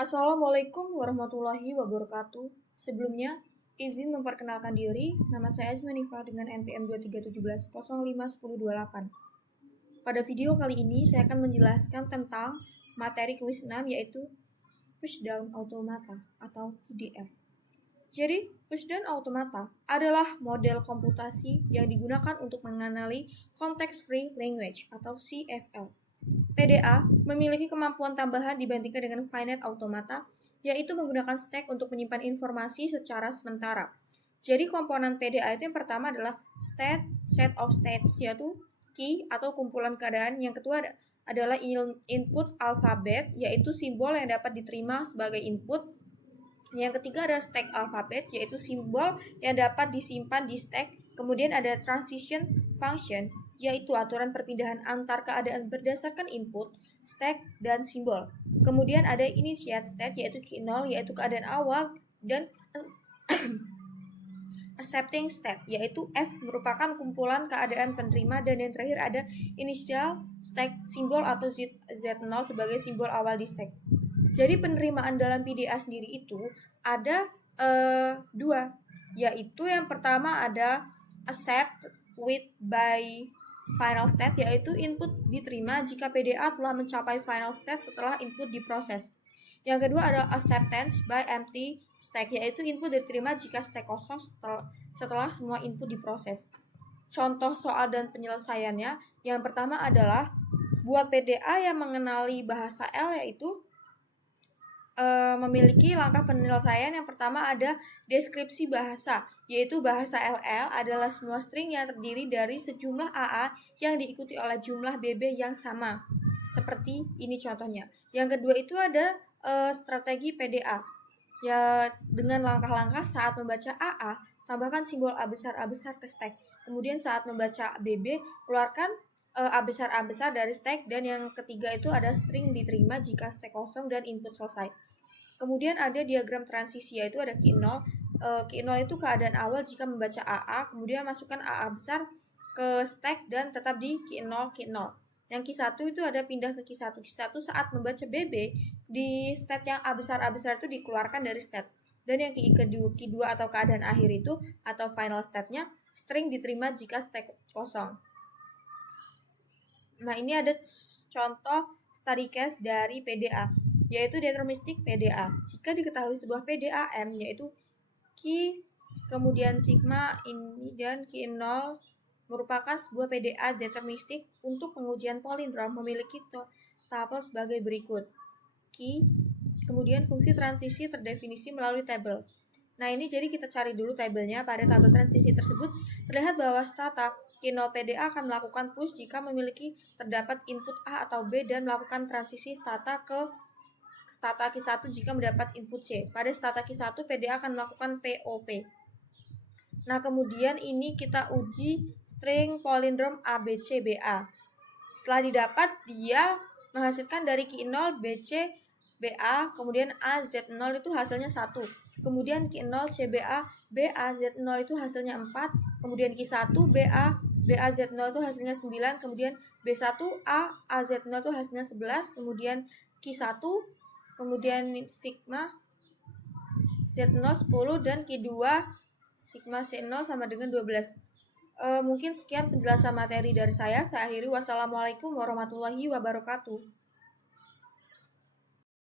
Assalamualaikum warahmatullahi wabarakatuh. Sebelumnya, izin memperkenalkan diri. Nama saya Azmanifa dengan NPM 2317051028. Pada video kali ini, saya akan menjelaskan tentang materi kuis 6 yaitu Pushdown Automata atau PDA. Jadi, Pushdown Automata adalah model komputasi yang digunakan untuk mengenali Context Free Language atau CFL. PDA memiliki kemampuan tambahan dibandingkan dengan finite automata, yaitu menggunakan stack untuk menyimpan informasi secara sementara. Jadi komponen PDA itu yang pertama adalah set of states, yaitu key atau kumpulan keadaan. Yang kedua adalah input alfabet, yaitu simbol yang dapat diterima sebagai input. Yang ketiga ada stack alfabet, yaitu simbol yang dapat disimpan di stack. Kemudian ada transition function, yaitu aturan perpindahan antar keadaan berdasarkan input, stack, dan simbol. Kemudian ada initiate state, yaitu key 0, yaitu keadaan awal, dan accepting state, yaitu F merupakan kumpulan keadaan penerima, dan yang terakhir ada initial stack simbol atau Z0 sebagai simbol awal di stack. Jadi penerimaan dalam PDA sendiri itu ada dua, yaitu yang pertama ada accept with by final state, yaitu input diterima jika PDA telah mencapai final state setelah input diproses. Yang kedua ada acceptance by empty stack, yaitu input diterima jika stack kosong setelah semua input diproses. Contoh soal dan penyelesaiannya, yang pertama adalah buat PDA yang mengenali bahasa L, yaitu memiliki langkah penyelesaian. Yang pertama ada deskripsi bahasa, yaitu bahasa LL adalah semua string yang terdiri dari sejumlah AA yang diikuti oleh jumlah BB yang sama. Seperti ini contohnya. Yang kedua itu ada strategi PDA. Ya, dengan langkah-langkah saat membaca AA, tambahkan simbol A besar ke stack. Kemudian saat membaca BB, keluarkan A besar dari stack. Dan yang ketiga itu ada string diterima jika stack kosong dan input selesai. Kemudian ada diagram transisi, yaitu ada key 0. Key 0 itu keadaan awal jika membaca AA, kemudian masukkan AA besar ke stack dan tetap di key 0. Yang key 1 itu ada pindah ke key 1. Key 1 saat membaca BB di state yang A besar itu dikeluarkan dari state. Dan yang key 2 atau keadaan akhir itu atau final state-nya string diterima jika stack kosong. Nah, ini ada contoh study case dari PDA, yaitu deterministic PDA. Jika diketahui sebuah PDAM, yaitu key, kemudian sigma ini dan key 0 merupakan sebuah PDA deterministik untuk pengujian palindrom memiliki tabel sebagai berikut. Key, kemudian fungsi transisi terdefinisi melalui tabel. Nah, ini jadi kita cari dulu tabelnya. Pada tabel transisi tersebut terlihat bahwa stata key 0 PDA akan melakukan push jika memiliki terdapat input A atau B dan melakukan transisi stata ke stata key 1 jika mendapat input C. Pada stata key 1 PDA akan melakukan POP. Nah, kemudian ini kita uji string palindrom ABCBA. Setelah didapat, dia menghasilkan dari key 0 BC BA, kemudian A Z0 itu hasilnya 1. Kemudian key 0 CBA BA Z0 itu hasilnya 4. Kemudian key 1 BA Z0 itu hasilnya 9. Kemudian B1 A Z0 itu hasilnya 11. Kemudian key 1, kemudian sigma Z0 10 dan key 2 sigma C0 sama dengan 12. Mungkin sekian penjelasan materi dari saya. Saya akhiri. Wassalamualaikum warahmatullahi wabarakatuh.